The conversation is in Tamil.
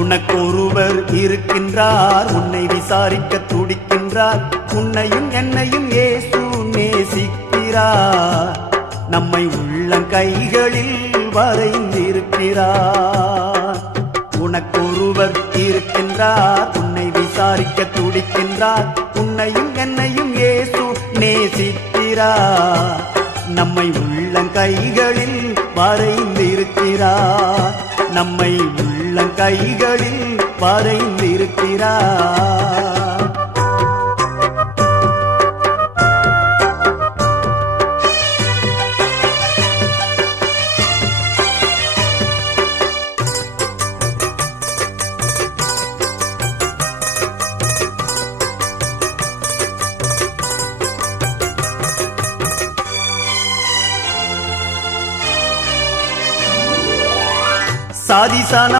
உனக்கொருவர் இருக்கின்றார், உன்னை விசாரிக்க துடிக்கின்றார். உன்னையும் என்னையும் இயேசு நேசிக்கிறார், நம்மை உள்ளங்கைகளில் வரைந்திருக்கிறார். உனக்கொருவர் இருக்கின்றார், உன்னை விசாரிக்க துடிக்கின்றார். உன்னையும் என்னையும் இயேசு நேசிக்கிறார், நம்மை உள்ளங்கைகளில் வரைந்திருக்கிறார். நம்மை உள்ளங்கைகளில் வரைந்திருக்கிறார். சாதிசான